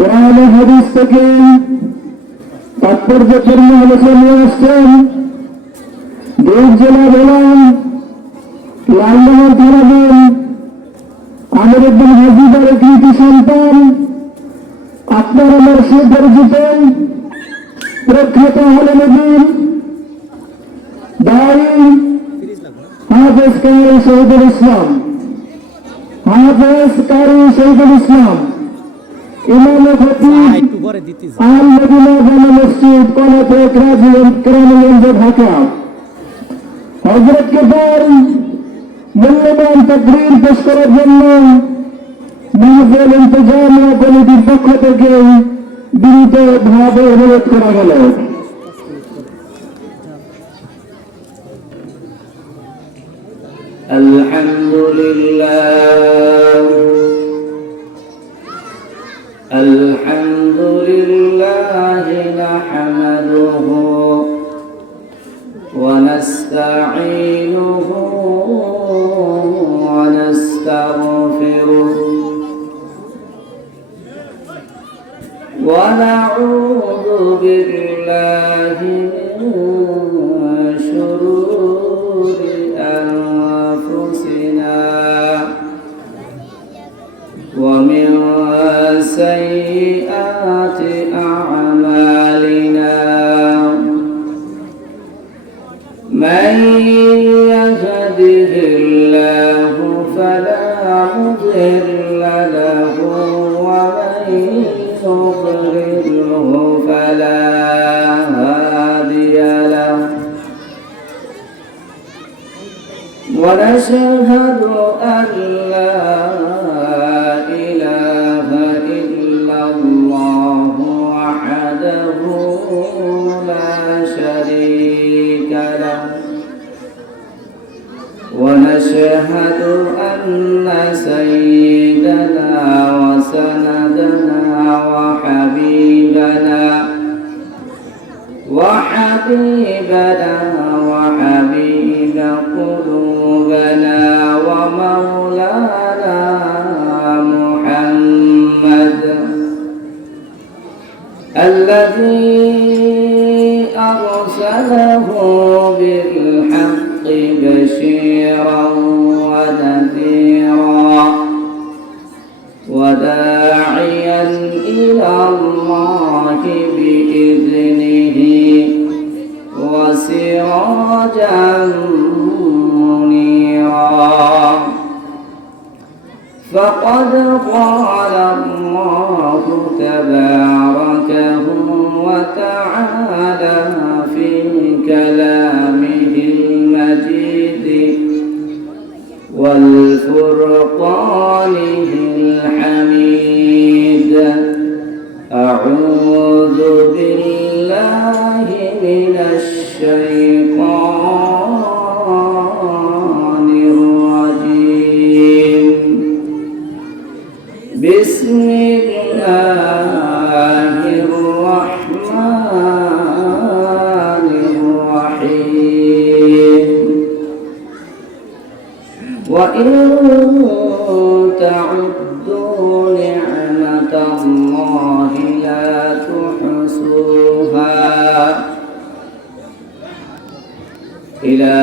কোরআন ও হাদিস থেকে তাৎপর্যপূর্ণ আলোচনা নিয়ে আসছেন দুই জেলা বলেন লালমোহন থানাবেন আমিরুদ্দিন হাজিদারের কৃতি সন্তান আপনার আমার সুপরিচিত প্রখ্যাত আলেমুদ্দিন দায়ী হাফেজ কারি শহীদুল ইসলাম ইমাম খতিব আল মদিনা জামে মসজিদ কলাপেট কেরানীগঞ্জ ঢাকা হযরতকে পর মূল্যবান তাকরীর পেশ করার জন্য মাহফিল ইন্তজামিয়া কমিটির পক্ষ থেকে বিনীতভাবে অনুরোধ করা গেল। আলহামদুলিল্লাহ নাহমাদুহু ওয়া নাস্তাঈনুহু ওয়া নাস্তাগফিরুহু ওয়া নাউযু বিল্লাহি মিন শুরুরি আনফুসিনা ওয়া মিন sayyi'ati a'malina man yahdihillahu fala mudilla lahu wa man yudlilhu fala hadiya lahu wa nashhadu an la ونشهد أن سيدنا وسندنا وحبيبنا وحبيب قلوبنا ومولانا محمد الذي أرسله بالحق بشيرا ونذيرا وداعيا إلى الله بإذنه وسراجا منيرا فقد قال الله تبارك وتعالى في كلامه المجيد والفرقانه الحميد أعوذ بالله من الشيطان الرجيم بسم الله الرحمن الرحيم وإن تعدوا نعمة الله لا تحصوها إلى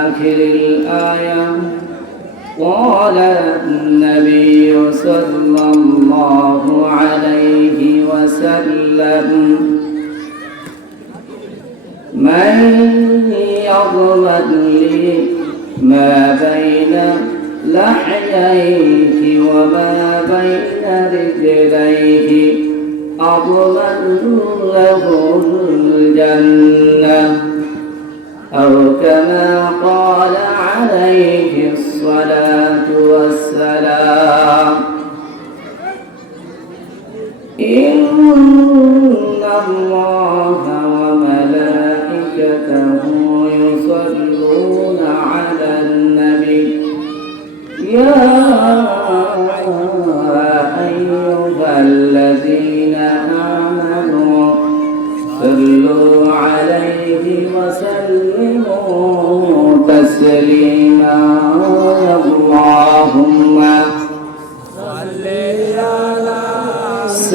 آخر الآية. قال النبي صلى الله عليه وسلم من يضمن لي ما بين لحييه وما بين رجليه أضمن له الجنة أو كما قال عليه الصلاة والسلام. إن الله وملائكته يصلون على النبي يا أيها الذين آمنوا صلوا عليه وسلموا تسليما. اللهم صل على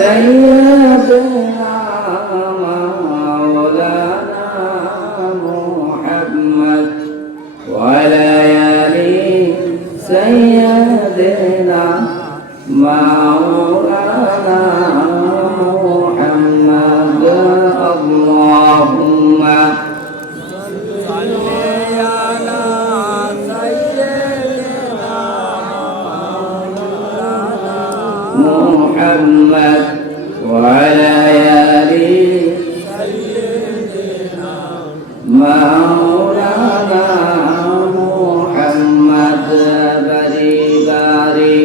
سيدنا مولانا محمد وعلى آل سيدنا مولانا محمد اللهم محمد وعلى آل مولانا محمد باري باري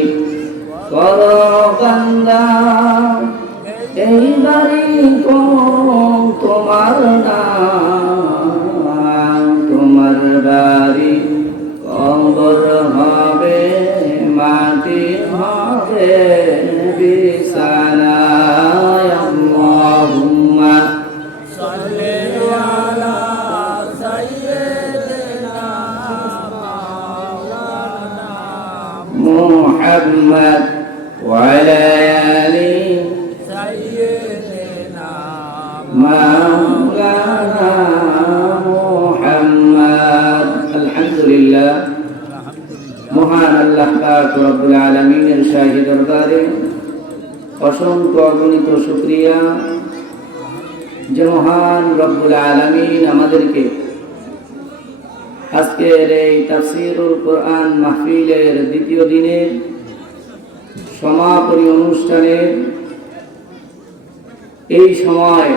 করবান্দা এই বাড়ি তোমার নাম তোমার বাড়ি কবর হবে মাটি হবে বিছানা আল্লাহুম্মা সাল্লি আলা সাইয়্যিদিনা মাওলানা মুহাম্মদ ওয়া আলা আলি সাইয়্যিদিনা মাওলানা মুহাম্মদ আলহামদুলিল্লাহ মহান আল্লাহ পাক রব্বুল আলামিনের শাহী দরবারে অসংখ্য অগণিত শুকরিয়া যে মহান রব্বুল আলামিন আমাদেরকে আজকের এই তাফসীরুল কোরআন মাহফিলের দ্বিতীয় দিনের সমাপনী অনুষ্ঠানের এই সময়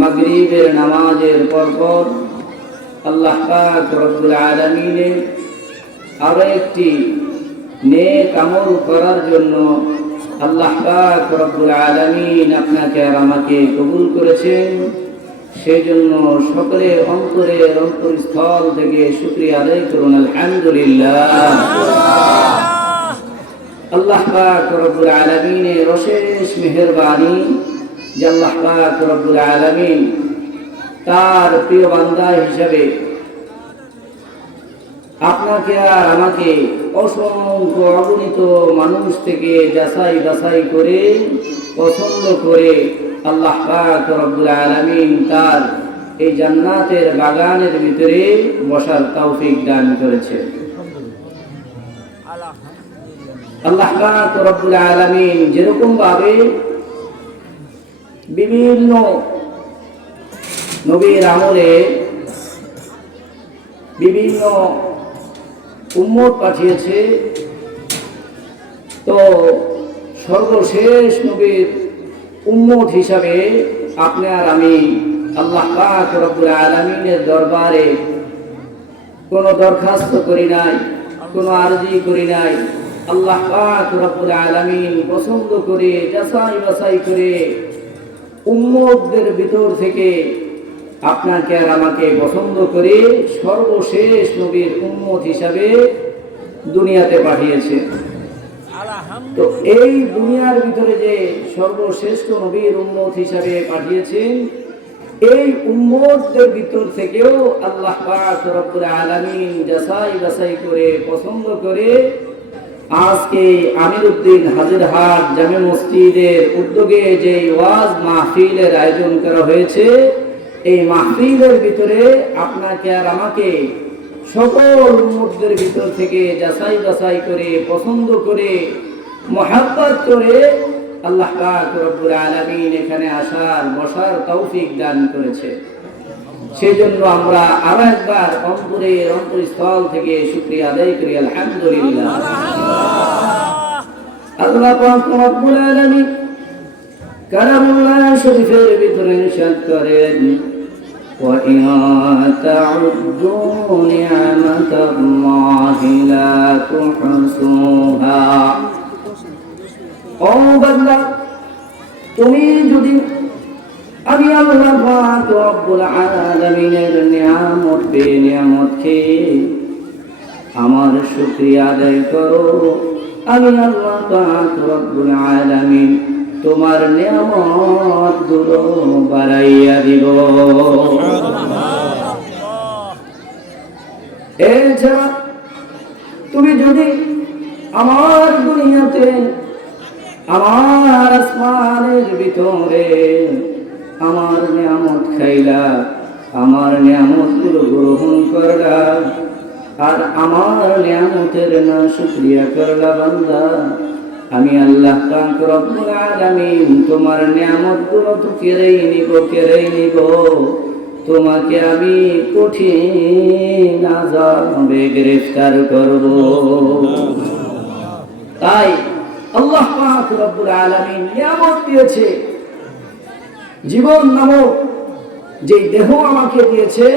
মাগরিবের নামাজের পরপর আল্লাহ পাক রব্বুল আলামিনের আরো একটি নেক আমল করার জন্য আল্লাহ পাক রব্বুল আলামিন আপনাকে আর আমাকে কবুল করেছেন। সেজন্য সকলে অন্তরের অন্তরস্থল থেকে শুকরিয়া আদায় করুন আলহামদুলিল্লাহ। আল্লাহ পাক রব্বুল আলামিনের অশেষ মেহেরবানি যে আল্লাহ পাক রব্বুল আলামিন তার প্রিয় বান্দা হিসাবে আপনাকে আর আমাকে অসংখ্য অগণিত মানুষ থেকে যাচাই বাছাই করে পছন্দ করে আল্লাহ পাক রব্বুল আলামিন তার এই জান্নাতের বাগানের ভিতরে বসার তৌফিক দান করেছে। আল্লাহ পাক রব্বুল আলামিন যেরকম ভাবে বিভিন্ন নবীর আমলে বিভিন্ন উম্মত পাঠিয়েছে, তো সর্বশেষ নবীর উম্মত হিসাবে আপনি আর আমি আল্লাহ পাক রব্বুল আলামিনের দরবারে কোনো দরখাস্ত করি নাই, কোনো আরজি করি নাই। আল্লাহ পাক রব্বুল আলামিন পছন্দ করে যাচাই বাছাই করে উম্মতদের ভিতর থেকে আপনাকে আর আমাকে পছন্দ করে সর্বশেষ নবীর উম্মত হিসাবে দুনিয়াতে পাঠিয়েছে। তো এই দুনিয়ার ভিতরে যে সর্বশ্রেষ্ঠ নবীর উম্মত হিসাবে পাঠিয়েছেন, এই উম্মতদের ভিতর থেকেও আল্লাহ পাক রব্বুল আলামিন যাচাই বাছাই করে পছন্দ করে আজকে আমিরউদ্দিন হাজিরহাট জামে মসজিদের উদ্যোগে যে ওয়াজ মাহফিলের আয়োজন করা হয়েছে, এই মাহফিলের ভিতরে আপনাকে আর আমাকে সকল উম্মতদের ভিতর থেকে যাচাই বাছাই করে পছন্দ করে মহব্বত করে আল্লাহ পাক রব্বুল আলামিন এখানে আসার বসার তৌফিক দান করেছে। সেজন্য আমরা আরো একবার অন্তরের অন্তরস্থল থেকে শুকরিয়া আদায় করি আলহামদুলিল্লাহ। আল্লাহ পাক রব্বুল আলামিন কালামুল্লাহ শরীফের ভিতরে ইরশাদ করেন, وَإِن تَعُدُّوا نِعْمَةَ اللَّهِ لَا تُحْصُوهَا। ও বান্দা, তুমি যদি আমি আল্লাহ পাক রব্বুল আলামিনের নিয়ামত পেয়ে নিয়ামত খেয়ে আমার শুকরিয়া আদায় করো, আমি আল্লাহ পাক রব্বুল আলামিন তোমার নিয়ামত গুলো বাড়াইয়া দিব। এছাড়া তুমি যদি আমার দুনিয়াতে আমার আসমানের ভিতরে আমার নিয়ামত খাইলা, আমার নিয়ামত গুলো গ্রহণ করলা, আর আমার নিয়ামতের না শুকরিয়া করলা বান্দা, আমি আল্লাহ পাক রব্বুল আলামিন তোমার নিয়ামত গুলো তো কেড়েই নিব, তোমাকে আমি কঠিন আযাবে গ্রেফতার করব। তাই আল্লাহ পাক রব্বুল আলামিন নিয়ামত দিয়েছে, জীবন নামক যে দেহ আমাকে দিয়েছে,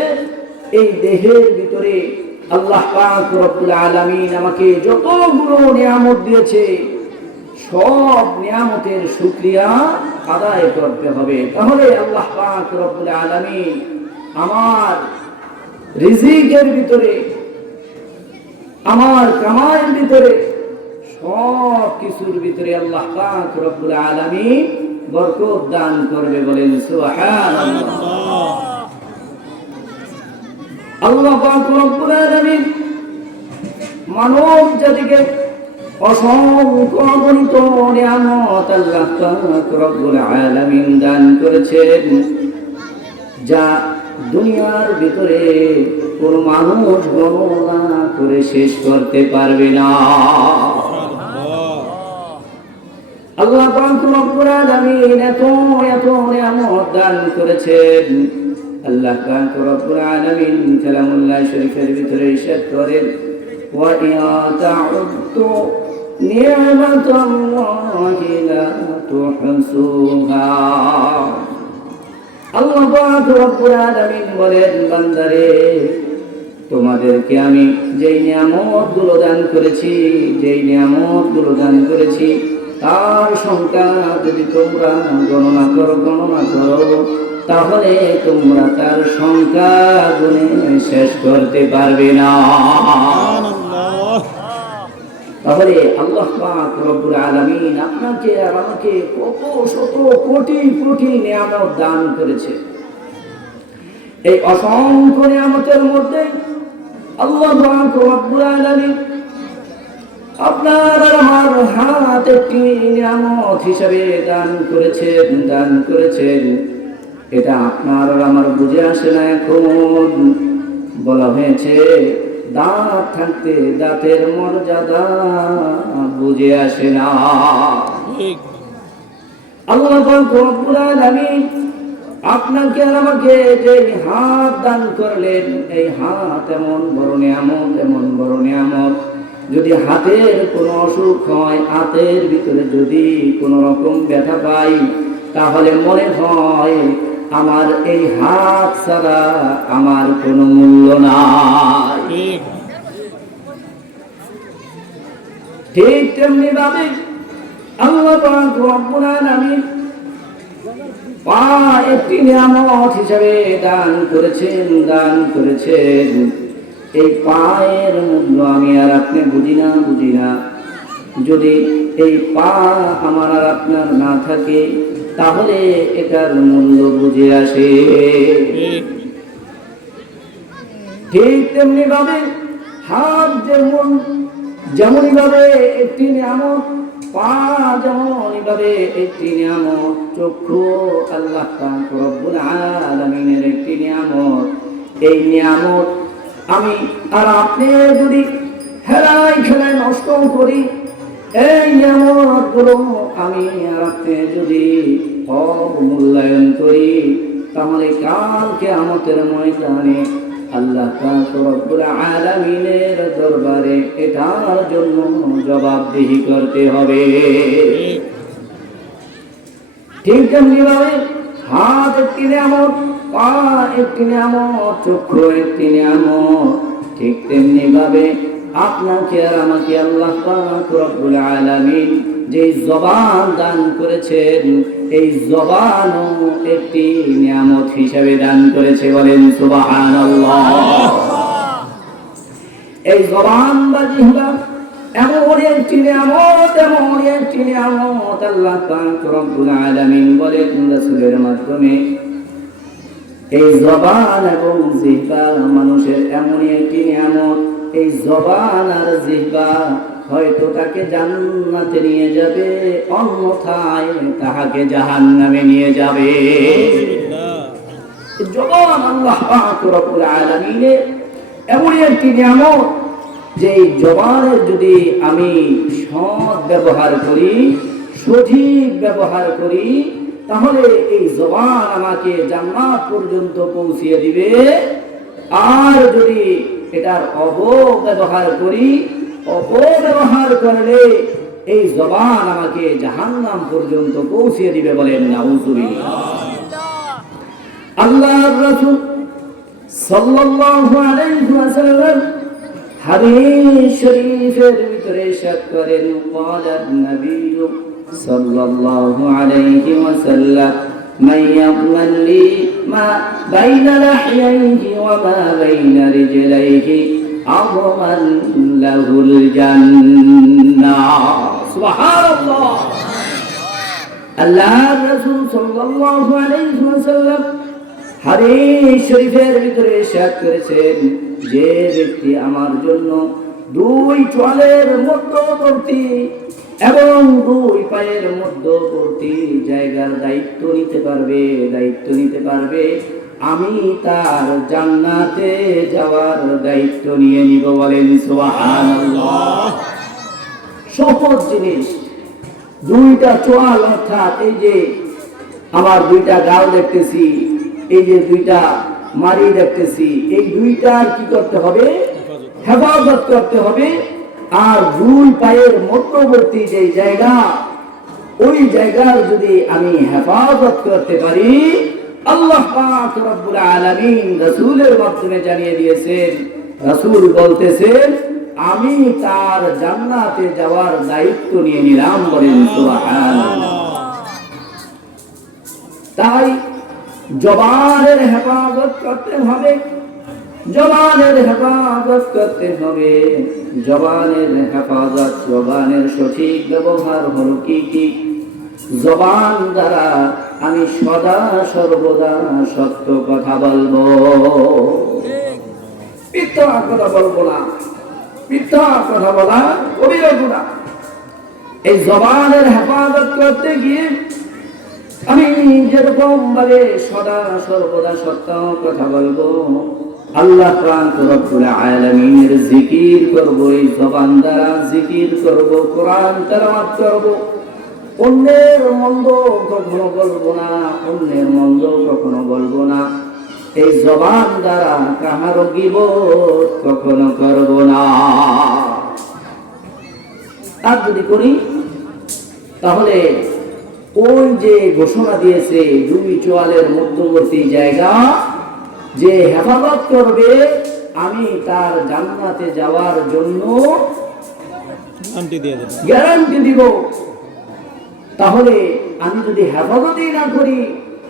এই দেহের ভিতরে আল্লাহ পাক রব্বুল আলামিন আমাকে যতগুলো নিয়ামত দিয়েছে সব নিয়ামতের শুকরিয়া আদায় করতে হবে। তাহলে আল্লাহ পাক রব্বুল আলামিন আমার রিজিকের ভিতরে, আমার কামাইয়ের ভিতরে, সব কিছুর ভিতরে আল্লাহ পাক রব্বুল আলামিন বরকত দান করবে। বলেন সুবহানাল্লাহ। আল্লাহ পাক রব্বুল আলামিন মানব জাতিকে অসংখ্য অগণিত নিয়ামত আল্লাহ পাক রব্বুল আলামিন দান করেছেন, যা দুনিয়ার ভিতরে কোন মানুষ গণনা করে শেষ করতে পারবে না। আল্লাহ পাক রব্বুল আলামিন এত নিয়ামত দান করেছেন। আল্লাহ পাক রব্বুল আলামিন কালামুল্লাহ শরীফের ভিতরে ইরশাদ করেন, ওয়া ইয়া তাউদ্দু নি'মাতাল্লাহি লা তুহসুহা। আল্লাহ পাক রব্বুল আলামিন বলেন, বান্দারে তোমাদেরকে আমি যেই নিয়ামতগুলো দান করেছি তার সংখ্যা যদি তোমরা গণনা করো তাহলে তোমরা তার সংখ্যা গুণে শেষ করতে পারবে না। তাহলে আল্লাহ পাক রব্বুল আলামিন আপনাকে আর আমাকে কত শত কোটি নিয়ামত দান করেছে। এই অসংখ্য নিয়ামতের মধ্যে আল্লাহ পাক রব্বুল আলামিন আপনার আমার হাত একটি নিয়ামত হিসাবে দান করেছেন। এটা আপনার আর আমার বুঝে আসে না। এখন বলা হয়েছে দাঁত থাকতে দাঁতের মর্যাদা বুঝে আসে না। আল্লাহ পাক রব্বুল আলামিন আপনাকে আর আমাকে যে হাত দান করলেন, এই হাত এমন বড় নিয়ামত, যদি হাতের কোনো অসুখ হয়, হাতের ভিতরে যদি কোনো রকম ব্যথা পাই, তাহলে মনে হয় আমার এই হাত ছাড়া আমার কোনো মূল্য নাই। ঠিক তেমনি ভাবে আল্লাহ পাক রব্বুল আলামিন পা একটি নিয়ামত হিসাবে দান করেছেন। এই পায়ের মূল্য আমি আর আপনি বুঝি না। যদি এই পা আমার আর আপনার না থাকে তাহলে এটার মূল্য বুঝে আসে। ঠিক তেমনি ভাবে হাত যেমনই ভাবে একটি নিয়ামত, পা যেমনই ভাবে একটি নিয়ামত, চক্ষু আল্লাহ পাক রব্বুল আলামিনের একটি নিয়ামত। এই নিয়ামত আমি আর আপনি যদি খেলায় নষ্ট করি, এই নিয়ামতগুলো আমি আর আপনি যদি অবমূল্যায়ন করি, তাহলে কাল কিয়ামতের ময়দানে আল্লাহ পাক রব্বুল আলামিনের দরবারে এটার জন্য জবাবদিহি করতে হবে। ঠিক তেমনি ভাবে হাত একটি নিয়ামত, পা একটি নিয়ামত, চক্ষু একটি নিয়ামত। ঠিক তেমনি ভাবে আপনাকে আর আমাকে আল্লাহ পাক রব্বুল আলামিন যে জবান দান করেছেন, এই জবানও একটি নিয়ামত হিসাবে দান করেছে। বলেন সুবহানাল্লাহ। এই জবান বা জিহ্বা এমন একটি নিয়ামত আল্লাহ পাক রব্বুল আলামিন বলেন রাসূলের মাধ্যমে, এই জবান এবং জিহ্বা মানুষের এমন একটি নিয়ামত। এই জবান আর জিহ্বা হয়তো তাকে জান্নাতে নিয়ে যাবে, অন্যথায় তাহাকে জাহান্নামে নিয়ে যাবে। জবান আল্লাহ পাক রব্বুল আলামিনের এমন একটি নিয়ামত, যে এই জবানের যদি আমি সৎ ব্যবহার করি, সঠিক ব্যবহার করি, তাহলে এই জবান আমাকে জান্নাত পর্যন্ত পৌঁছিয়ে দিবে। আর যদি এটার অপব্যবহার করি, অপব্যবহার করলে এই জবান আমাকে জাহান্নাম পর্যন্ত পৌঁছিয়ে দিবে। বলেন নাউজুবিল্লাহ। আল্লাহর রাসূল সাল্লাল্লাহু আলাইহি ওয়াসাল্লাম হাদিস শরীফের ভিতরে ইরশাদ করেন, ক্বালা নবী সাল্লাল্লাহু আলাইহি ওয়াসাল্লাম, মান ইয়ামান লি মা বাইনা লাহইহি ওয়া মা বাইনা রিজলাইহি আযমান লাহুল জান্নাহ। সুবহানাল্লাহ। আল্লাহর রাসূল সাল্লাল্লাহু আলাইহি ওয়াসাল্লাম হাদিস শরীফের ভিতরে ইরশাদ করেছেন, যে ব্যক্তি আমার জন্য দুই চোয়ালের মধ্যবর্তী এবং দুই পায়ের মধ্যবর্তী জায়গার দায়িত্ব নিতে পারবে, আমি তার জান্নাতে যাওয়ার দায়িত্ব নিয়ে নিব। বলেন সুবহানাল্লাহ। সহজ জিনিস, দুইটা চোয়াল, অর্থাৎ এই যে আমার দুইটা গাল দেখতেছি, এই যে দুইটা মারি দেখতেছি, এই দুইটার কি করতে হবে? হেফাজত করতে হবে। আর দুই পায়ের মধ্যবর্তী যে জায়গা, ওই জায়গার যদি আমি হেফাজত করতে পারি, আল্লাহ পাক রব্বুল আলামিন রাসূলের মাধ্যমে জানিয়ে দিয়েছেন, রাসূল বলতেছেন, আমি তার জান্নাতে যাওয়ার দায়িত্ব নিয়ে নিলাম। বলেন সুবহানাল্লাহ। তাই জবানের হেফাজত করতে হবে, জবানের হেফাজত করতে হবে। জবানের হেফাজত, জবানের সঠিক ব্যবহার হলো কি কি? জবান দ্বারা আমি সদা সর্বদা সত্য কথা বলবো, মিথ্যা কথা বলবো না। মিথ্যা কথা বলা কবিরা গুনাহ। এই জবানের হেফাজত করতে গিয়ে আমি যেরকম ভাবে সদা সর্বদা সত্য কথা বলবো, আল্লাহ পাক রব্বুল আলামিনের জিকির করব, এই জবান দ্বারা জিকির করব, কোরআন তেলাওয়াত করব, অন্যের মন্দ কখনো বলবো না, অন্যের মন্দ কখনো বলবো না। এই জবান দ্বারা কাহারো গীবত কখনো করব না। আর যদি করি, তাহলে ওই যে ঘোষণা দিয়েছে দুই চোয়ালের মধ্যবর্তী জায়গা যে হেফাজত করবে, আমি তার জান্নাতে যাওয়ার জন্য গ্যারান্টি দিব। তাহলে আমি যদি হেফাজতই না করি,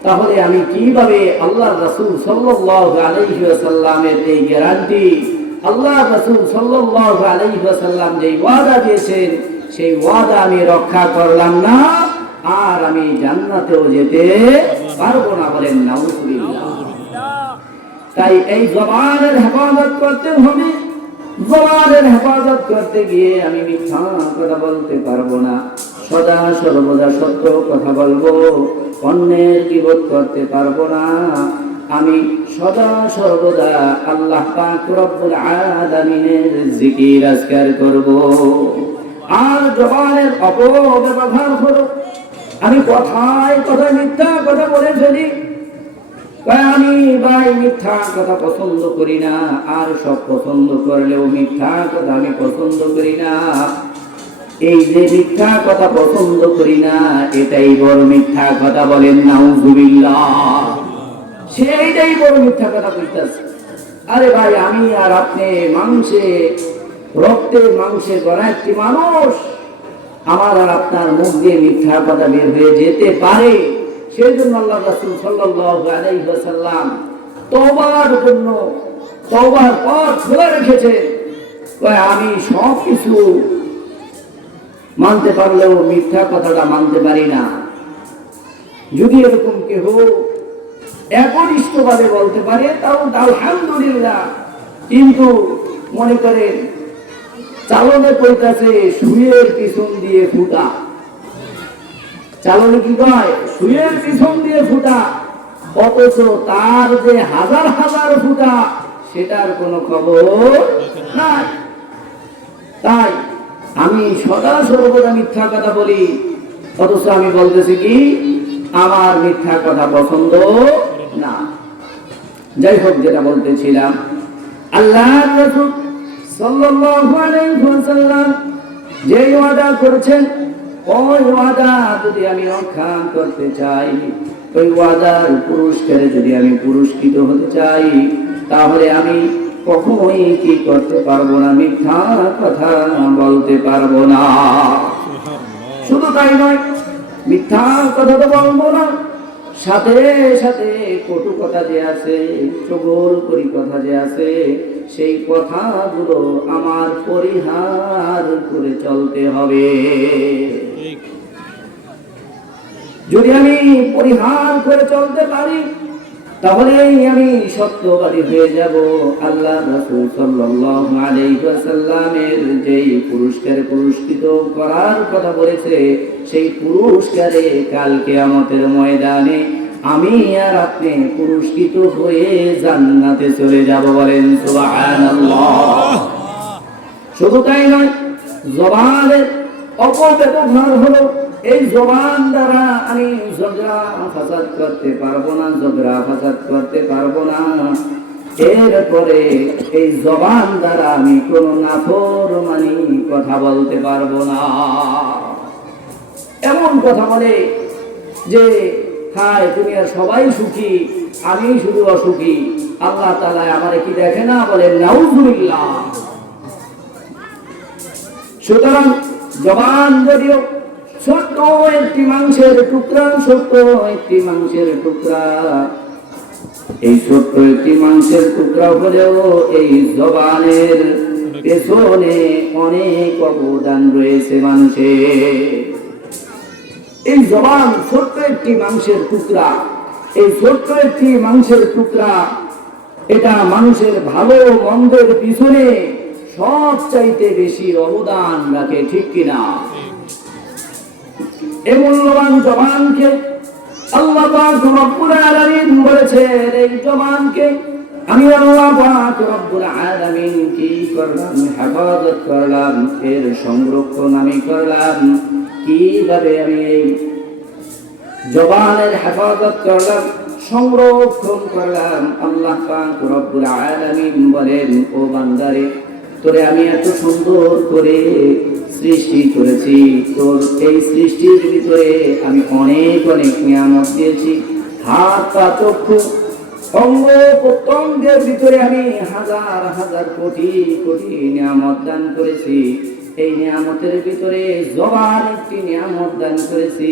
তাহলে আমি কিভাবে আল্লাহর রাসূল সাল্লাল্লাহু আলাইহি ওয়াসাল্লামের এই গ্যারান্টি, আল্লাহর রাসূল সাল্লাল্লাহু আলাইহি ওয়াসাল্লাম যে ওয়াদা দিয়েছেন, সেই ওয়াদা আমি রক্ষা করলাম না, আর আমি জান্নাতেও যেতে পারবো না। বলেন নাউজুবিল্লাহ। তাই এই জবানের হেফাজত করতে হবে। জবানের হেফাজত করতে গিয়ে আমি মিথ্যা কথা বলতে পারবো না, সদা সর্বদা সত্য কথা বলবো, অন্যের গীবত করতে পারবো না। আমি সদা সর্বদা আল্লাহ পাক রব্বুল আলামিনের জিকির আজকার করব। আর জবানের অপব্যবহার হলো, আমি কথায় কথায় মিথ্যা কথা বলে ফেলি। আমি ভাই মিথ্যা কথা পছন্দ করি না, আর সব পছন্দ করলেও মিথ্যা কথা আমি পছন্দ করি না। এই যে মিথ্যা কথা পছন্দ করি না, এটাই বড় মিথ্যা কথা। বলেন নাউজুবিল্লাহ। সেইটাই বড় মিথ্যা কথা কইতাছে। আরে ভাই, আমি আর আপনি মাংসে রক্তে মাংসে গড়া একটি মানুষ, আমার আর আপনার মুখ দিয়ে মিথ্যা কথা বের হয়ে যেতে পারে। সেই জন্য আল্লাহ রাসূল সাল্লাল্লাহু আলাইহি ওয়াসাল্লাম তওবার জন্য তওবার পথ খোলা রেখেছে। আমি সব কিছু মানতে পারলেও মিথ্যা কথাটা মানতে পারি না। যদি এরকম কেউ একনিষ্ঠভাবে বলতে পারে, তাও আলহামদুলিল্লাহ। কিন্তু মনে করেন চালনে কইতাছে সুয়ের পিছন দিয়ে ফুটা। চালনে কি কয়? সুয়ের পিছন দিয়ে ফুটা। অথচ তার যে হাজার হাজার ফুটা সেটার কোনো খবর নাই। তাই আমি সদা সর্বদা মিথ্যা কথা বলি, অথচ আমি বলতেছি কি আমার মিথ্যা কথা পছন্দ না। যাই হোক, যেটা বলতেছিলাম, আল্লাহর রাসূল সাল্লাল্লাহু আলাইহি ওয়াসাল্লাম যে ওয়াদা করেছেন, ওই ওয়াদা যদি আমি রক্ষা করতে চাই, ওই ওয়াদার পুরস্কারে যদি আমি পুরস্কৃত হতে চাই, তাহলে আমি কখনোই কি করতে পারবো না, মিথ্যা কথা বলতে পারবো না। শুধু তাই নয়, মিথ্যা কথা তো বলবো না, সাথে সাথে কটু কথা যে আছে, চগলখড়ি কথা যে আছে, সেই কথাগুলো আমার পরিহার করে চলতে হবে। যদি আমি পরিহার করে চলতে পারি, তাহলে আমি সত্যবাদী হয়ে যাব। আল্লাহ রাসূল সাল্লাল্লাহু আলাইহি ওয়াসাল্লামের যেই পুরস্কারে পুরস্কৃত করার কথা বলেছে, সেই পুরস্কারে কাল কিয়ামতের ময়দানে আমি আর আপনি পুরস্কৃত হয়ে জান্নাতে চলে যাব। বলেন সুবহানাল্লাহ। শুধু তাই নয়, জবানের অপব্যবহার হলো, এই জবান দ্বারা আমি ঝগড়া ফাসাদ করতে পারবো না, ঝগড়া ফাসাদ করতে পারবো না। এরপরে এই জবান দ্বারা আমি কোনো নাফরমানি কথা বলতে পারবো না। এমন কথা বলে যে হায় দুনিয়ার সবাই সুখী, আমি শুধু অসুখী, আল্লাহ তাআলা আমারে কি দেখে না? বলেন নাউযুবিল্লাহ। সুতরাং জবান যদিও ছোট্ট একটি মাংসের টুকরা, ছোট্ট একটি মাংসের টুকরা, এই ছোট্ট একটি মাংসের টুকরা হলেও এই জবানের পেছনে অনেক অবদান রয়েছে মানুষের। এই জবান ছোট্ট একটি মাংসের টুকরা, এই ছোট্ট একটি মাংসের টুকরা, এটা মানুষের ভালো মন্দের পিছনে সবচাইতে বেশি অবদান রাখে, ঠিক কিনা? এই মূল্যবান জবানকে আল্লাহ পাক রব্বুল আলামিন বলেছেন, এই জবানকে আমি আল্লাহ পাক রব্বুল আলামিন কি করলাম? হেফাজত করলাম, এর সংরক্ষণ আমি করলাম। কিভাবে আমি এই জবানের হেফাজত করলাম, সংরক্ষণ করলাম? আল্লাহ পাক রব্বুল আলামিন বলেন, ও বান্দারে, তোরে আমি এত সুন্দর করে সৃষ্টি করেছি, তোর এই সৃষ্টির ভিতরে আমি অনেক অনেক নিয়ামত দিয়েছি। হাত পা চক্ষু অঙ্গ প্রত্যঙ্গের ভিতরে আমি হাজার হাজার কোটি কোটি নিয়ামত দান করেছি। এই নিয়ামতের ভিতরে জবান একটি নিয়ামত দান করেছি।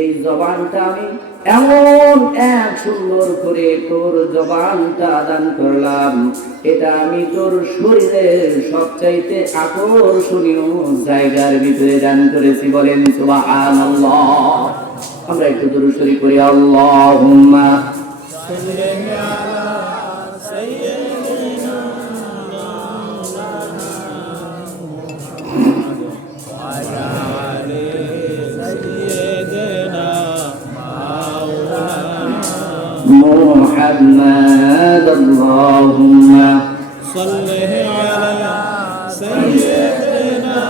এই জবানটা আমি এমন এক সুন্দর করে তোর জবানটা দান করলাম, এটা আমি তোর শরীরের সবচাইতে আকর্ষণীয় জায়গার ভিতরে দান করেছি। বলেন সুবহানাল্লাহ। আমরা একটু দরুদ শরীফ করি, আল্লাহুম্মা সাল্লি আলা সাইয়্যিদিনা محمد اللهم صل على سيدنا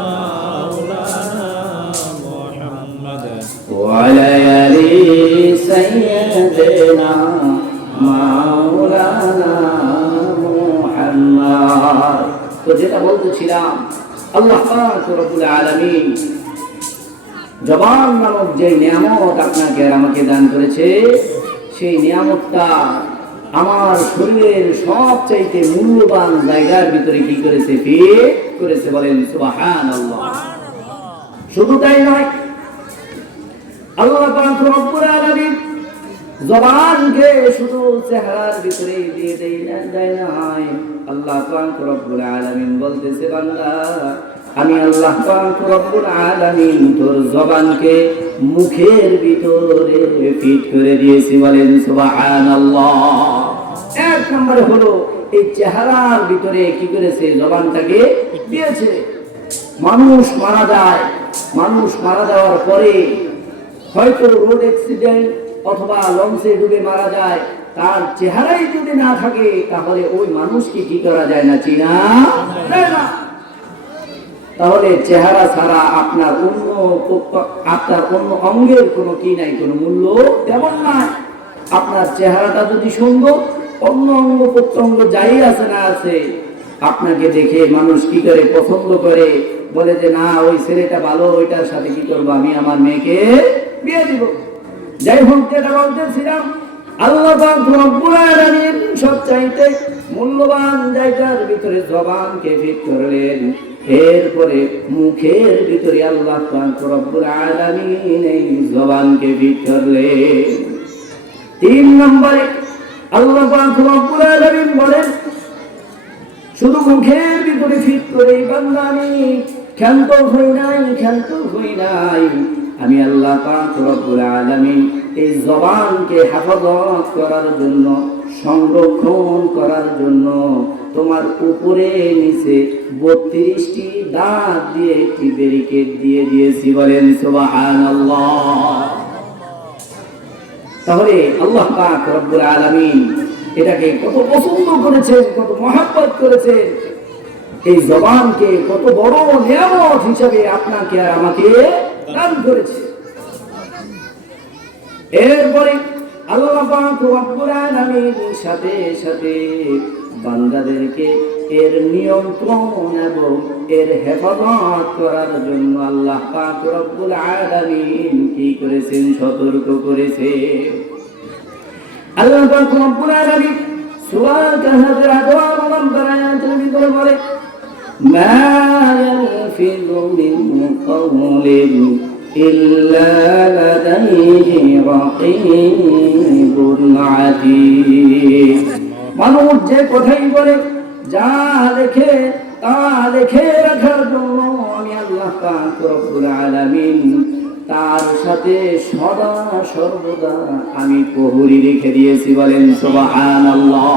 مولانا محمد وعلى آل سيدنا مولانا محمد। তো যেটা বলতেছিলাম, আল্লাহ পাক রব্বুল আলামিন জবান নামক যে নিয়ামত আপনাকে আর আমাকে দান করেছে, সেই নিয়ামতটা আমার শরীরের সবচাইতে মূল্যবান জায়গার ভিতরে কি করেছে? ফিট করেছে। বলেন সুবহানাল্লাহ। শুধু তাই নয়, আল্লাহ পাক রব্বুল আলামিন জবানকে শুধু চেহারার ভিতরে দিয়ে দেয় নাই। আল্লাহ পাক রব্বুল আলামিন বলতেছে, বান্দা, আমি আল্লাহ পাক রব্বুল আলামিন তোর জবানকে মুখের ভিতরে ফিট করে দিয়েছি। বলেন সুবহানাল্লাহ। এক নম্বরে হলো এই চেহারার ভিতরে কি করেছে, জবানটাকে দিয়েছে। মানুষ মারা যায়, মানুষ মারা যাওয়ার পরে হয়তো রোড অ্যাক্সিডেন্ট অথবা লঞ্চে ডুবে মারা যায়, তার চেহারাই যদি না থাকে তাহলে ওই মানুষকে কি করা যায় না, চিনা যায় না। তাহলে চেহারা ছাড়া আপনার অন্য অঙ্গের কোনো কি নাই, কোনো মূল্য তেমন নাই। আপনার চেহারাটা যদি সুন্দর, অন্য অঙ্গ প্রত্যঙ্গ যাই আছে না আছে, আপনাকে দেখে মানুষ কি করে, পছন্দ করে, বলে যে না ওই ছেলেটা ভালো, ওইটার সাথে কি করবো, আমি আমার মেয়েকে বিয়ে দিব। যাই হোক, যেটা বলতেছিলাম, আল্লাহ পাক রব্বুল আলামিন সবচাইতে মূল্যবান জায়গার ভিতরে জবানকে ফিট করলেন। এরপরে মুখের ভিতরে আল্লাহ পাক রব্বুল আলামিন এই জবানকে ফিট করলেন। 3 নম্বরে আল্লাহ পাক রব্বুল আলামিন বলেন, শুধু মুখের ভিতরে ফিট করে বান্দা আমি ক্ষান্ত হই নাই, আমি আল্লাহ পাক রব্বুল আলামিন এই জবানকে হেফাজত করার জন্য, সংরক্ষণ করার জন্য তোমার উপরে নিচে 32টি দাঁত দিয়ে একটি ব্যারিকেড দিয়ে দিয়েছি। বলেন সুবহানাল্লাহ। তাহলে আল্লাহ পাক রব্বুল আলামিন এটাকে কত পছন্দ করেছেন, কত মহব্বত করেছেন, এই জবানকে কত বড় নিয়ামত হিসেবে আপনাকে আর আমাকে দান করেছে। এরপরে আল্লাহ পাক রব্বুল আলামিন সাথে সাথে বান্দাদেরকে এর নিয়ন্ত্রণ এবং এর হেফাজত করার জন্য আল্লাহ পাক রব্বুল আলামিন কি করেছেন, সতর্ক করেছে। আল্লাহ পাক রব্বুল আলামিন সূরা কাহফের 18 নম্বর আয়াতের ভিতরে বলে, মা ইয়ালফিযু মিন কাওলিন ইল্লা লাদাইহি রাকীবুন আতীদ। মানুষ যে কথাই বলে, যা লেখে তা লেখে রাখার জন্য আমি আল্লাহ পাক রব্বুল আলামিন তার সাথে সদা সর্বদা আমি প্রহরী রেখে দিয়েছি। বলেন সুবহানাল্লাহ।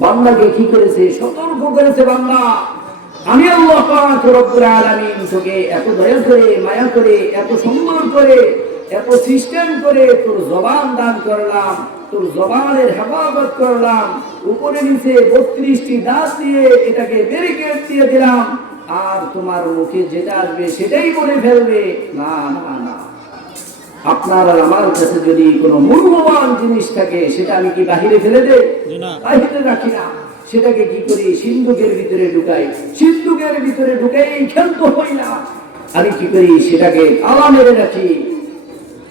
বান্দাকে কি করেছে, সতর্ক করেছে। বান্দা, আমি আল্লাহ পাক রব্বুল আলামিন তোকে এত দয়া করে, মায়া করে, এত সুন্দর করে, এত সিস্টেম করে তোর জবান দান করলাম, তোর জবানের হেফাজত করলাম, উপরে নিচে 32টি দাঁত দিয়ে এটাকে ব্যারিকেড দিয়ে দিলাম, আর তোমার মুখে যেটা আসবে সেটাই বলে ফেলবে। না না না, আপনার আর আমার কাছে যদি কোনো মূল্যবান জিনিস থাকে, সেটা আমি কি বাহিরে ফেলে দেই? বাহিরে রাখি না, সেটাকে কি করি, সিন্ধুকের ভিতরে ঢুকাই। সিন্ধুকের ভিতরে ঢুকাই ক্ষান্ত হই না, আমি কি করি, সেটাকে তালা মেরে রাখি।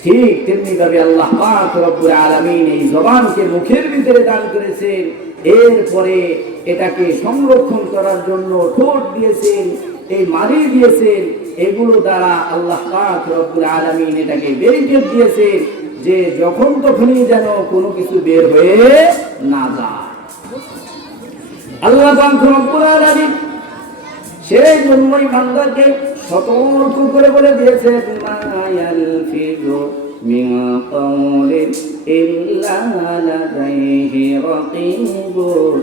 ঠিক তেমনি ভাবে আল্লাহ পাক রব্বুল আলামিন এই জবানকে মুখের ভিতরে দান করেছেন। এরপরে এটাকে সংরক্ষণ করার জন্য ঠোঁট দিয়েছেন, এই মারি দিয়েছেন। এগুলো দ্বারা আল্লাহ পাক রব্বুল আলামিন এটাকে ব্যারিকেড দিয়েছেন, যে যখন তখনই যেন কোনো কিছু বের হয়ে না যায়। আল্লাহ পাক রব্বুল আলামিন সেই জন্যই বান্দাকে সতর্ক করে বলে দিয়েছেন, মা ইয়ালফিযু মিন কাওলিন ইল্লা লাদাইহি রাকীবুন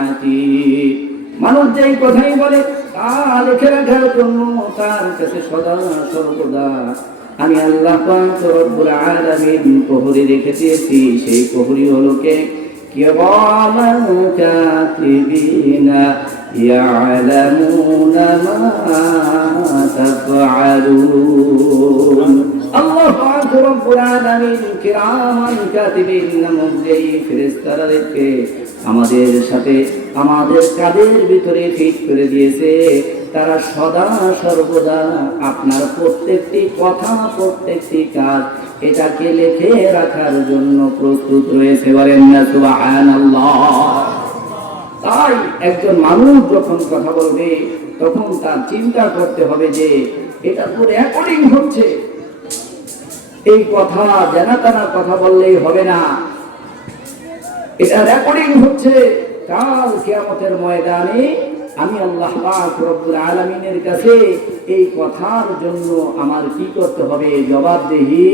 আতীদ। মানুষ যেই কথাই বলে তা লিখে রাখার জন্য তার কাছে সদা সর্বদা আমি আল্লাহ পাক রব্বুল আলামিন প্রহরী রেখে দিয়েছি। সেই প্রহরী হলো কে? কিরামান কাতিবিনা ইয়ালামুনা মা তাফআলুন। আল্লাহ পাক রব্বুল আলামিন কিরামান কাতিবিন নামক যেই ফেরেশতাদেরকে আমাদের সাথে আমাদের কাদের ভিতরে ফিট করে দিয়েছে, তারা সদা সর্বদা আপনার প্রত্যেকটি কথা, প্রত্যেকটি কাজ এটাকে লিখে রাখার জন্য প্রস্তুত রয়েছে। বলেন না সুবহানাল্লাহ। তাই একজন মানুষ যখন কথা বলবে তখন তার চিন্তা করতে হবে যে এটা তো রেকর্ডিং হচ্ছে, এই কথা জানা তানা কথা বললেই হবে না, এটা রেকর্ডিং হচ্ছে। কাল কিয়ামতের ময়দানে আমি আল্লাহ পাক রব্বুল আলামিনের কাছে এই কথার জন্য আমার কি করতে হবে? জবাবদিহি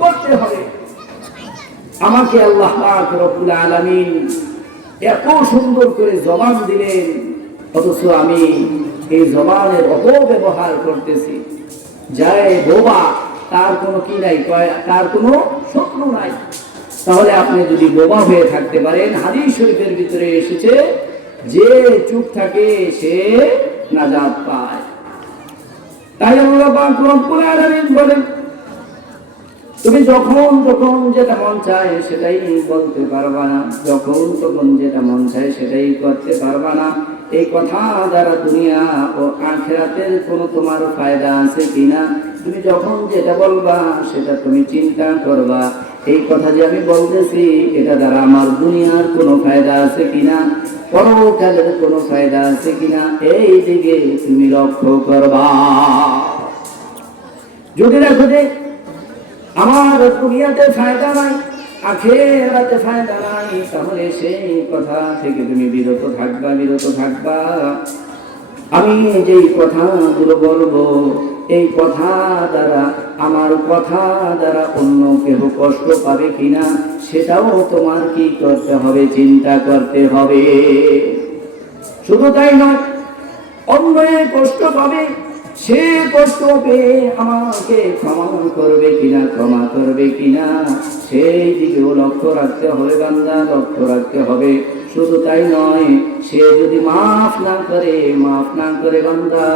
করতে হবে। আমাকে আল্লাহ পাক রব্বুল আলামিন এত সুন্দর করে জবান দিলেন, অথচ আমি এই জবানের অপব্যবহার করতেছি। যায় বোবা, তার কোনো কি নাই, তার কোনো শত্রু নাই। তাহলে আপনি যদি বোবা হয়ে থাকতে পারেন, হাদিস শরীফের ভিতরে এসেছে যে চুপ থাকে সে নাজাত পায়। তাই আল্লাহ পাক রব্বুল আলামিন বলেন, তুমি যখন যখন যেটা মন চায় সেটাই বলতে পারবা না, যখন তখন যেটা মন চায় সেটাই করতে পারবা না। এই কথা দ্বারা দুনিয়া ও আখিরাতের কোনো তোমার ফায়দা আছে কিনা, তুমি যখন যেটা বলবা সেটা তুমি চিন্তা করবা, এই কথা যে আমি বলতেছি এটা দ্বারা আমার দুনিয়ার কোনো ফায়দা আছে কিনা, পরকালের কোনো ফায়দা আছে কিনা, এই দিকে তুমি লক্ষ্য করবা। যদি দেখো যে আমার দুনিয়াতে ফায়দা নাই, আখিরাতে ফায়দা নাই, তাহলে সেই কথা থেকে তুমি বিরত থাকবা। আমি যেই কথাগুলো বলবো, এই কথা দ্বারা, আমার কথা দ্বারা অন্য কেউ কষ্ট পাবে কিনা সেটাও তোমার কি করতে হবে, চিন্তা করতে হবে। শুধু তাই নয়, অন্য কষ্ট পাবে, সে কষ্ট পেয়ে আমাকে ক্ষমা করবে কিনা সেই দিকেও লক্ষ্য রাখতে হবে বান্দা, লক্ষ্য রাখতে হবে। শুধু তাই নয়, সে যদি মাফ না করে বান্দা,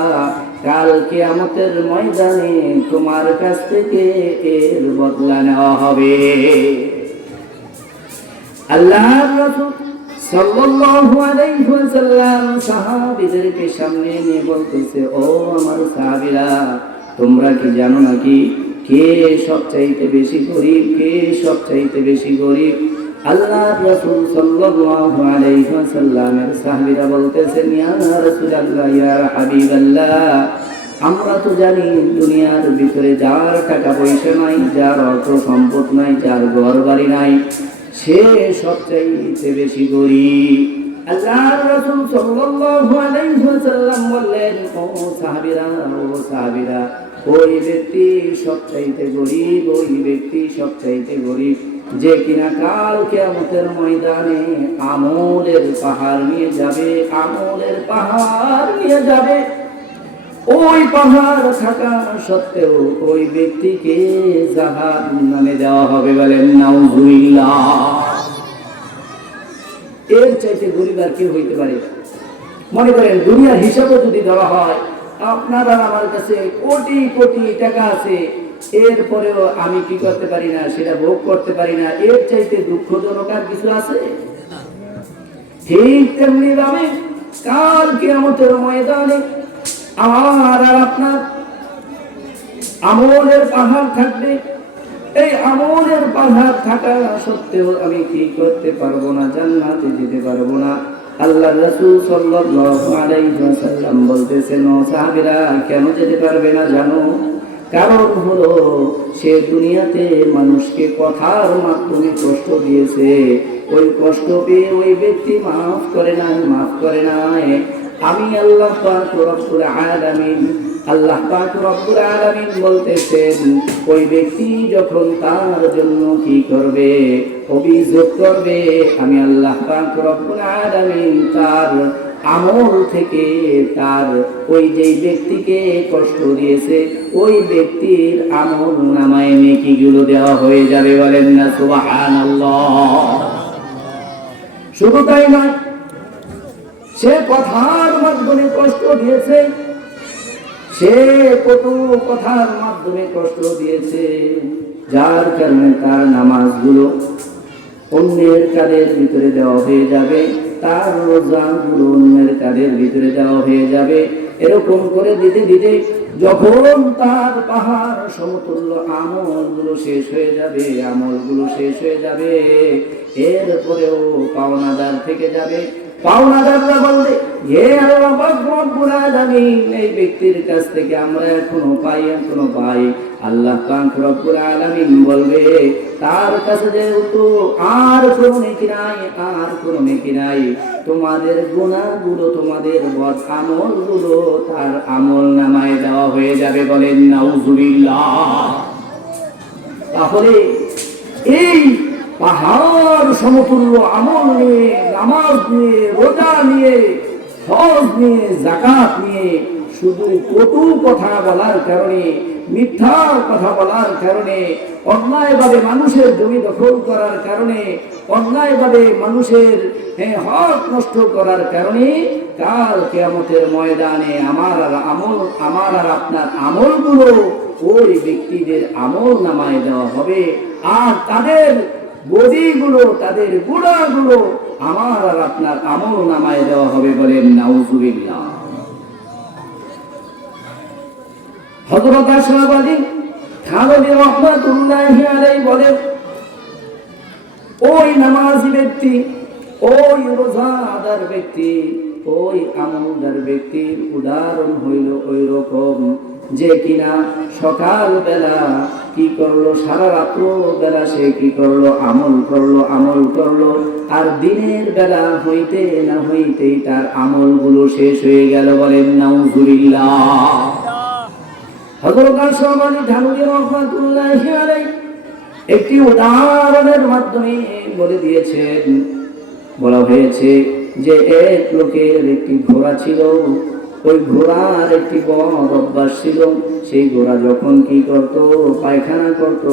কাল কিয়ামতের ময়দানে তোমার কাছ থেকে এর বদলা নেওয়া হবে। আল্লাহর রাসূল সাল্লাল্লাহু আলাইহি ওয়াসাল্লাম সাহাবীদেরকে সামনে নিয়ে বলতেছে, ও আমার সাহাবীরা, তোমরা কি জানো নাকি কে সবচাইতে বেশি গরীব, কে সবচাইতে বেশি গরীব? আল্লাহর রাসূল সাল্লাল্লাহু আলাইহি ওয়াসাল্লামের সাহাবীরা বলতেছেন, ইয়া রাসূলুল্লাহ, ইয়া হাবিবাল্লাহ, আমরা তো জানি দুনিয়ার ভিতরে যার টাকা পয়সা নাই, যার অর্থ সম্পদ নাই, যার ঘর বাড়ি নাই, সে সবচাইতে বেশি গরীব। আল্লাহর রাসূল সাল্লাল্লাহু আলাইহি ওয়াসাল্লাম বললেন, ও সাহাবীরা, ওই ব্যক্তি সবচাইতে গরীব যে কিনা কাল কিয়ামতের ময়দানে আমলের পাহাড় নিয়ে যাবে। ওই পাহাড় থাকা সত্ত্বেও ওই ব্যক্তিকে জাহান্নামে দেওয়া হবে। বলেন নাউযুবিল্লাহ। এর চাইতে গরীব আর কেউ হইতে পারে? মনে করেন দুনিয়ার হিসাবে যদি দেওয়া হয়, আপনার আর আমার কাছে কোটি কোটি টাকা আছে, এরপরেও আমি কি করতে পারি না, সেটা ভোগ করতে পারি না, এর চাইতে দুঃখজনক আর কিছু আছে? ঠিক তেমনি ভাবে কাল কিয়ামতের ময়দানে আমার আর আপনার আমলের পাহাড় থাকবে। এই আমলের পাহাড় থাকা সত্ত্বেও আমি কি করতে পারবো না, জান্নাতে যেতে পারবো না। আল্লাহর রাসূল সাল্লাল্লাহু আলাইহি ওয়াসাল্লাম বলতেছেন, ও সাহাবীরা, কেন যেতে পারবে না জানো? কারণ হলো সে দুনিয়াতে মানুষকে কথার মাধ্যমে কষ্ট দিয়েছে, ওই কষ্ট পেয়ে ওই ব্যক্তি মাফ করে নাই। আমি আল্লাহ পাক রব্বুল আলামিন বলতেছেন, ওই ব্যক্তি যখন তার জন্য কি করবে, অভিযোগ করবে, আমি আল্লাহ পাক রব্বুল আলামিন তার আমল থেকে তার ওই যে ব্যক্তিকে কষ্ট দিয়েছে ওই ব্যক্তির আমল নামায় নেকিগুলো দেওয়া হয়ে যাবে। বলেন না সুবহানাল্লাহ। শুধু তাই নয়, সে কথার মাধ্যমে কষ্ট দিয়েছে, সে কত কথার মাধ্যমে কষ্ট দিয়েছে, যার কারণে তার নামাজগুলো অন্যের কাদের ভিতরে দেওয়া হয়ে যাবে, তার রোজাগুলো অন্যের কাদের ভিতরে দেওয়া হয়ে যাবে। এরকম করে দিতে দিতে যখন তার পাহাড় সমতুল্য আমলগুলো শেষ হয়ে যাবে, এরপরেও পাওনাদার থেকে যাবে। পাওনাদাররা বলবে, হে আল্লাহ পাক রব্বুল আলামিন, এই ব্যক্তির কাছ থেকে আমরা এখনো পাই। আল্লাহ পাক রব্বুল আলামিন বলবে, তার কাছে যেহেতু আর কোনো নেকি নাই, তোমাদের গুনাহগুলো, তোমাদের বদ আমলগুলো তার আমল নামায় দেওয়া হয়ে যাবে। বলেন নাউযুবিল্লাহ। তাহলে এই পাহাড় সমতুল্য আমল নিয়ে, নামাজ নিয়ে, রোজা নিয়ে, হজ নিয়ে, যাকাত নিয়ে শুধু কটু কথা বলার কারণে, মিথ্যা কথা বলার কারণে, অন্যায়ভাবে মানুষের জমি দখল করার কারণে, অন্যায়ভাবে মানুষের হক নষ্ট করার কারণে কাল কিয়ামতের ময়দানে আমার আর আপনার আমলগুলো ওই ব্যক্তিদের আমল নামায় দেওয়া হবে, আর তাদের বদিগুলো, তাদের গুনাহগুলো আমার আর আপনার আমল নামায় দেওয়া হবে। বলেন নাউজুবিল্লাহ। হযরত আশরাফ আলী থানভী রাহমাতুল্লাহি আলাইহি বলেন, ওই নামাজি ব্যক্তি, ওই রোজাদার ব্যক্তি, ওই আমলদার ব্যক্তির উদাহরণ হইল ওই রকম যে কিনা সকাল বেলা কি করলো, সারা রাত্র বেলা সে কি করলো, আমল করলো, আর দিনের বেলা হইতে না হইতেই তার আমলগুলো শেষ হয়ে গেল। বলেন নাউজুবিল্লাহ। হযরত আশরাফ আলী থানভী রাহমাতুল্লাহি আলাইহি একটি উদাহরণের মাধ্যমে বলে দিয়েছেন। বলা হয়েছে যে এক লোকের একটি ঘোড়া ছিল, ওই ঘোড়ার একটি বড় অভ্যাস ছিল। সেই ঘোড়া যখন কি করত,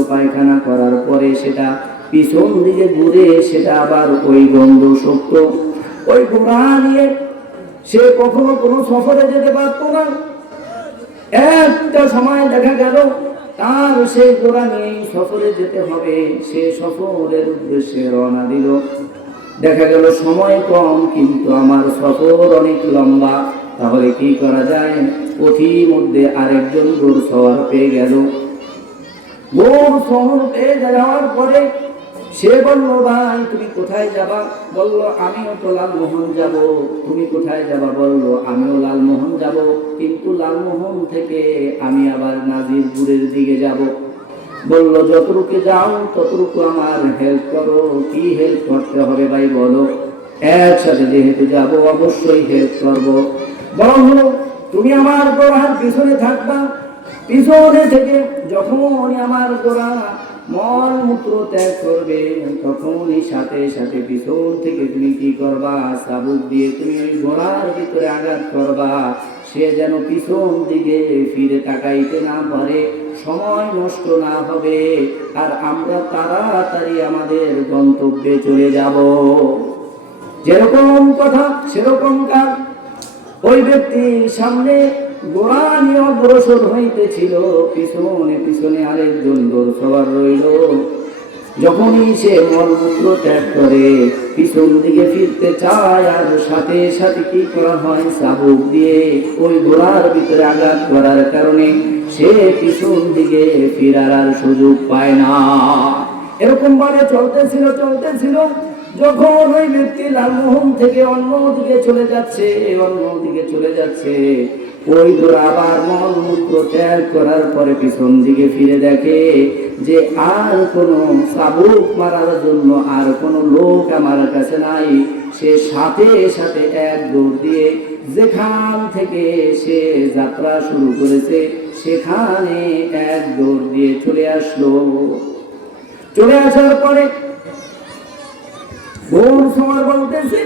পায়খানা করার পরে সেটা পিছন দিকে ঘুরে সেটা আবার ওই গন্ধ শক্ত। ওই ঘোড়া নিয়ে সে কখনো কোনো সফরে যেতে পারত না। একটা সময় দেখা গেল তার সেই ঘোড়া নিয়ে সফরে যেতে হবে। সে সফরের উদ্দেশ্যে রওনা দিল। দেখা গেল সময় কম, কিন্তু আমার সফর অনেক লম্বা। তাহলে কি করা যায়? পথির মধ্যে আরেকজন ঘোড় সওয়ার পেয়ে গেল। ঘোড় সওয়ার পেয়ে যাওয়ার পরে সে বলল, ভাই তুমি কোথায় যাবা? বলল, আমিও তো লালমোহন যাব। তুমি কোথায় যাবা? বলল, আমিও লালমোহন যাব, কিন্তু লালমোহন থেকে আমি আবার নাজিরপুরের দিকে যাব। বলল, যতটুকু যাও ততটুকু আমার হেল্প করো। কি হেল্প করতে হবে ভাই বলো? একসাথে যেহেতু যাব অবশ্যই হেল্প করবো। বলল, তুমি আমার ঘোড়ার পিছনে থাকবা। পিছনে থেকে যখন আমার ঘোড়া মল মূত্র ত্যাগ করবে, তখনই সাথে সাথে পিছন থেকে তুমি কি করবা? চাবুক দিয়ে তুমি ওই ঘোড়ার ভিতরে আঘাত করবা। সে যেন পিছন দিকে ফিরে তাকাইতে না পারে, সময় নষ্ট না হবে, আর আমরা তাড়াতাড়ি আমাদের গন্তব্যে চলে যাব। যেরকম কথা সেরকম কাজ। ওই ব্যক্তি সামনে ঘোড়া নিয়ে অগ্রসর হইতেছিল, পিছনে আরেকজন ঘোড়সওয়ার রইল। যখনই সে মলমূত্র ত্যাগ করে পিছন দিকে ফিরতে চায়, আর সাথে সাথে কি করা হয়? চাবুক দিয়ে ওই ঘোড়ার ভিতরে আঘাত করার কারণে সে পিছন দিকে ফিরার আর সুযোগ পায় না। এরকম ভাবে চলতেছিল। যখন ওই ব্যক্তি লালমোহন থেকে অন্যদিকে চলে যাচ্ছে, ওই ঘোড়া আবার মলমূত্র ত্যাগ করার পরে পিছন দিকে ফিরে দেখে যে আর কোনো চাবুক মারার জন্য আর কোনো লোক আমার কাছে নাই। সে সাথে সাথে এক দৌড় দিয়ে যেখান থেকে সে যাত্রা শুরু করেছে সেখানে এক দৌড় দিয়ে চলে আসলো। চলে আসার পরে ঘোড়সওয়ার বলতেছে,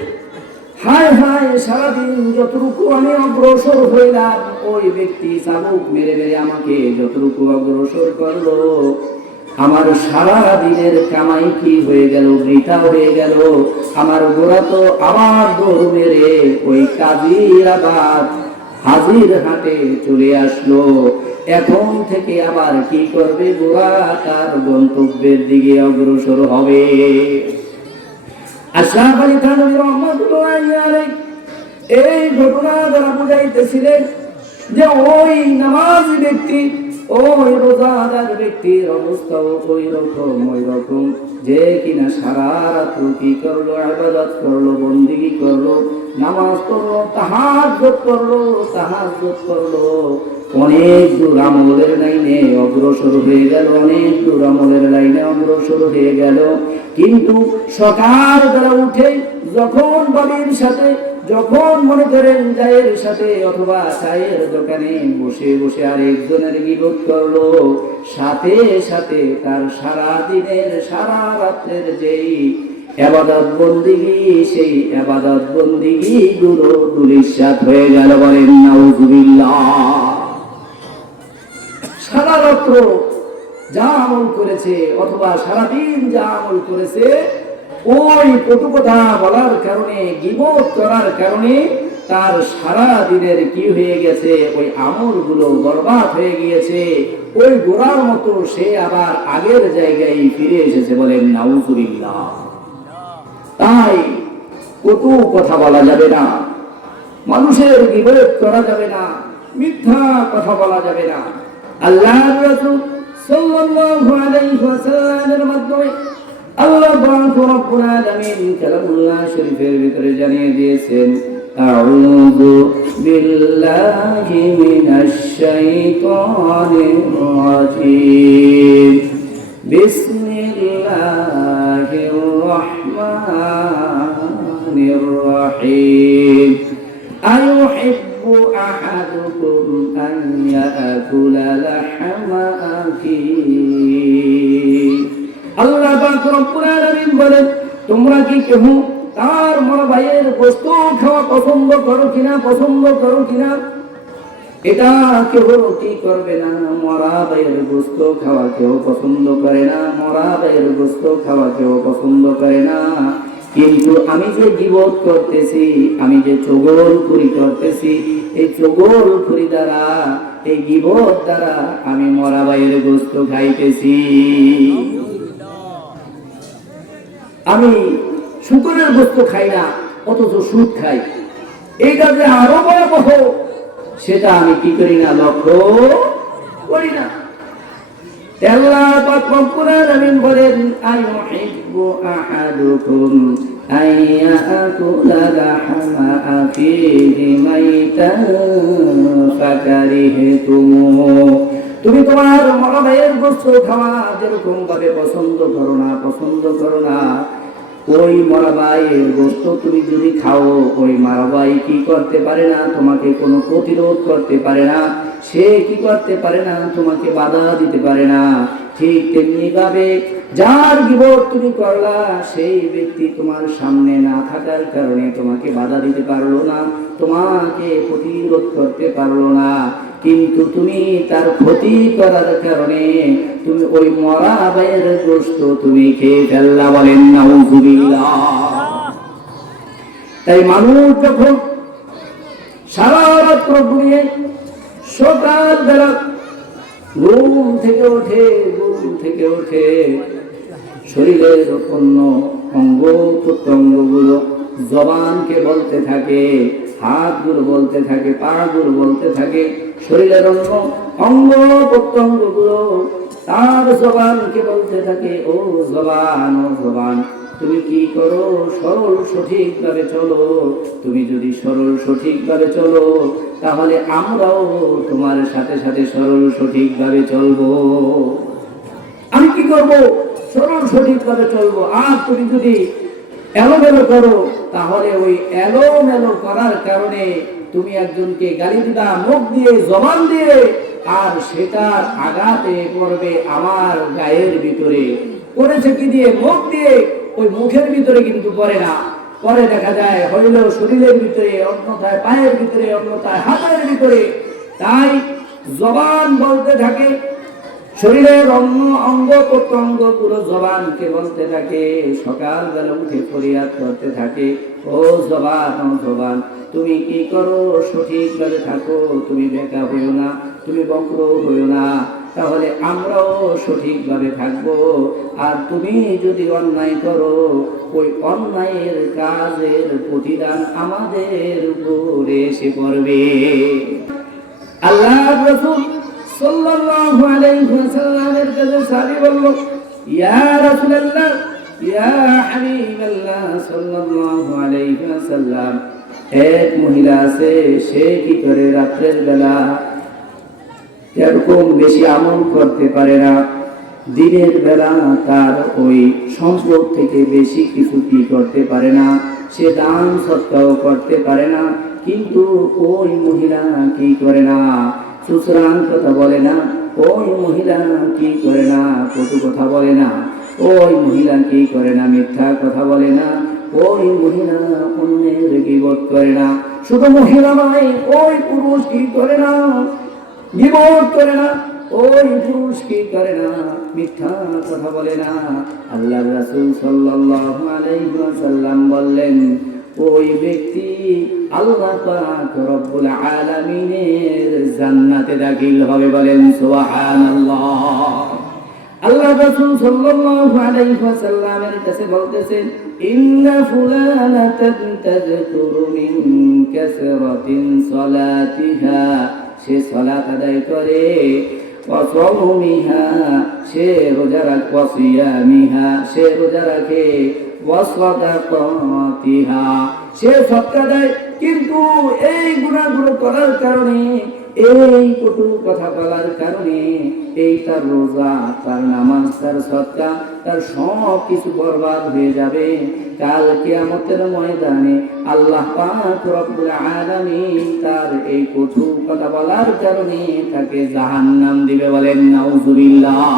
হায় হায়, সারাদিন যতটুকু আমি অগ্রসর হইলাম, ওই ব্যক্তি চাবুক মেরে আমাকে যতটুকু অগ্রসর করলো, আমার সারা দিনের কামাই কি হয়ে গেল? বৃথা হয়ে গেল। আমার ঘোড়া তো আবার দৌড় মেরে ওই কাজিরাবাদ হাজির হাটে চলে আসলো। এখন থেকে আবার কি করবে? ঘোড়া তার গন্তব্যের দিকে অগ্রসর হবে। আশরাফ আলী থানভী রাহমাতুল্লাহি আলাইহি এই ঘটনা দ্বারা বুঝাইতেছিলেন যে ওই নামাজি ব্যক্তি, ওই রোজাদার ব্যক্তির অবস্থা ওই রকম যে কিনা সারা রাত কি করলো? ইবাদত করলো, বন্দেগী করলো, নামাজ পড়লো, তাহাজ্জুদ করলো, অনেক দূর আমলের লাইনে অগ্রসর হয়ে গেল। কিন্তু সকাল বেলা উঠে যখন বাড়ির সাথে যখন মনে করেন চায়ের সাথে অথবা চায়ের দোকানে বসে বসে আরেকজনের গীবত করলো, সাথে সাথে তার সারা দিনের সারা রাত্রের যেই ইবাদত বন্দিগি, সেই ইবাদত বন্দিগি গুলো ধূলিসাৎ হয়ে গেল। বলেন নাউজুবিল্লাহ। সারা রাত্র যা আমল করেছে অথবা সারাদিন যা আমল করেছে, ওই কটু কথা বলার কারণে, গীবত করার কারণে তার সারা দিনের কি হয়ে গেছে, ওই আমলগুলো বরবাদ হয়ে গিয়েছে। ওই গোড়ার মতো সে আবার আগের জায়গায় ফিরে এসেছে। বলেন নাউজুবিল্লাহ। তাই কটু কথা বলা যাবে না, মানুষের গীবত করা যাবে না, মিথ্যা কথা বলা যাবে না। আল্লাহর রাসূল সাল্লাল্লাহু আলাইহি ওয়াসাল্লামের মাধ্যমে আল্লাহ রাব্বুল আলামিন কালামুল্লাহ শরীফের ভিতরে জানিয়ে দিয়েছেন, আউযু বিল্লাহি মিনাশ শাইতানির রাজীম, বিসমিল্লাহির রাহমানির রাহিম, আইয়ুহিব্বু আহাদুকুম আন ইয়াকুলা লাহমা আখিহি। আল্লাহ পাক রব্বুল আলামিন বলেন, তোমরা কি কেউ তার মরা ভাইয়ের গোশত খাওয়া পছন্দ করো কিনা? পছন্দ করো কিনা? এটা কেউ কি করবে না? মরা ভাইয়ের গোশত খাওয়া কেউ পছন্দ করে না, মরা ভাইয়ের গোশত খাওয়া কেউ পছন্দ করে না। কিন্তু আমি যে গীবত করতেছি, আমি যে চগলখুরি করতেছি, এই চগলখুরি দ্বারা, এই গীবত দ্বারা আমি মরা ভাইয়ের গোশত খাইতেছি। আমি শুকরের গোশত খাই না, অথচ সুদ খাই। এইটা যে আরো ভয়াবহ, সেটা আমি কি করি না, লক্ষ্য করি না। আল্লাহ পাক রব্বুল আলামিন বলেন, আইয়ুহিব্বু আহাদুকুম আইয়াকুলা লাহমা আখিহি মাইতান ফাকারিহতুমু। তুমি তোমার মরা ভাইয়ের গোশত খাওয়া যেরকম ভাবে পছন্দ করো না, ওই মরা ভাইয়ের গোশত তুমি যদি খাও, ওই মরা ভাই কি করতে পারে না, তোমাকে কোনো প্রতিরোধ করতে পারে না, সে কি করতে পারে না, তোমাকে বাধা দিতে পারে না। ঠিক তেমনি ভাবে যার গীবত তুমি করলা, সেই ব্যক্তি তোমার সামনে না থাকার কারণে তোমাকে বাধা দিতে পারলো না, তোমাকে প্রতিরোধ করতে পারলো না, কিন্তু তুমি তার ক্ষতি করার কারণে তুমি ওই মরা ভাইয়ের গোশত তুমি খেয়ে ফেললা। বলেন নাউজুবিল্লাহ। তাই মানুষ যখন সারা রাত্র ঘুমিয়ে সকাল বেলা ঘুম থেকে ওঠে, শরীরের অন্য অঙ্গ প্রত্যঙ্গগুলো জবানকে বলতে থাকে, হাতগুলো বলতে থাকে, পাগুলো বলতে থাকে, শরীরের অঙ্গ প্রত্যঙ্গগুলো তার জবানকে বলতে থাকে, ও জবান তুমি কি করো? সরল সঠিকভাবে চলো। তুমি যদি সরল সঠিকভাবে চলো, তাহলে আমরাও তোমার সাথে সাথে সরল সঠিকভাবে চলবো। আমি কি করব? সরল সঠিকভাবে চলবো। আর তুমি যদি এলোমেলো করো, তাহলে ওই এলোমেলো করার কারণে তুমি একজনকে গালি দিবা মুখ দিয়ে, জবান দিয়ে, আর সেটার আঘাতে পড়বে আমার গায়ের ভিতরে। করেছে কি দিয়ে? মুখ দিয়ে। ওই মুখের ভিতরে কিন্তু পড়ে না, পরে দেখা যায় হইল শরীরের ভিতরে, অন্যথায় পায়ের ভিতরে, অন্যথায় হাতের ভিতরে। তাই জবান বলতে থাকে, শরীরের অঙ্গ প্রত্যঙ্গ পুরো জবানকে বলতে থাকে, সকালবেলা উঠে ফরিয়াদ করতে থাকে, ও জবান তুমি কি করো? সঠিকভাবে থাকো, তুমি বেকা হইও না, তুমি বক্র হইও না, তাহলে আমরাও সঠিকভাবে থাকবো। আর তুমি যদি অন্যায় করো, ওই অন্যায়ের কাজের প্রতিদান আমাদের উপরে এসে পড়বে। আল্লাহর রাসূল সাল্লাল্লাহু আলাইহি ওয়াসাল্লামের কাছে সাহাবী বলল, ইয়া রাসূলুল্লাহ, ইয়া হাবিবাল্লাহ সাল্লাল্লাহু আলাইহি ওয়াসাল্লাম, এক মহিলা আছে, সে কি করে রাতের বেলা এরকম বেশি আমল করতে পারে না, দিনের বেলা তার ওই সম্পদ থেকে বেশি কিছু কি করতে পারে না, সে দান সৎকাও করতে পারে না, কিন্তু ওই মহিলা কি করে না, সুসরান কথা বলে না, ওই মহিলা কি করে না, কটু কথা বলে না, ওই মহিলা কি করে না, মিথ্যা কথা বলে না, ওই মহিলা অন্যের গীবত করে না। শুধু মহিলা নয়, ওই পুরুষ কি করে না, গীবত করে না, ওই পুরুষ কি করে না, মিথ্যা কথা বলে না। আল্লাহর রাসূল সাল্লাল্লাহু আলাইহি ওয়াসাল্লাম বললেন, ওই ব্যক্তি আল্লাহ পাক রব্বুল আলামিনের জান্নাতে দাখিল হবে। বলেন সুবহানাল্লাহ। আল্লাহ রাসূল সাল্লাল্লাহু আলাইহি ওয়াসাল্লামের কাছে বলতেছেন, ইন্না ফুলানাতান তাযকুরু মিন কাসরাতিন সালাতিহা, সে সালাত আদায় করে, ওয়া সাওমিহা, সে রোজা রাখে, ওয়া সিয়ামিহা, সে রোজা রাখে, ওয়া সাদাকাতিহা, সে সদকা দেয়, কিন্তু এই গুনাহগুলো করার কারণে, এই কটু কথা বলার কারণে, এই তার রোজা, তার নামাজ, তার সদকা, তার সব কিছু বরবাদ হয়ে যাবে। কাল কিয়ামতের ময়দানে আল্লাহ পাক রব্বুল আলামিন তার এই কটু কথা বলার কারণে তাকে জাহান্নাম দিবে। বলেন নাউজুবিল্লাহ।